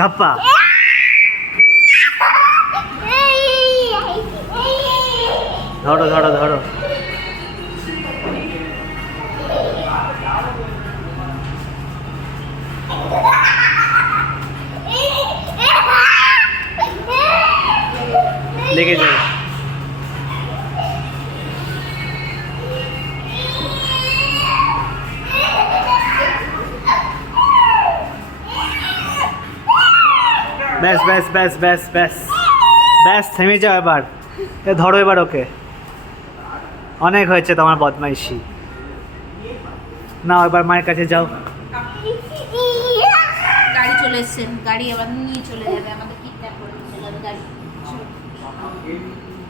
ধাপ্পা। ধরো ধরো ধরো। লেগে যাবে। ব্যাস ব্যাস ব্যাস ব্যাস ব্যাস ব্যাস, থেমে যাও এবার। ধরো এবার ওকে। অনেক হয়েছে তোমার বদমাইশি। না এবার মায়ের কাছে যাও। গাড়ি চলে এসছে, গাড়ি আবার নিয়ে চলে যাবে, আমাদের কিডন্যাপ করে নিয়ে চলে যাবে গাড়ি।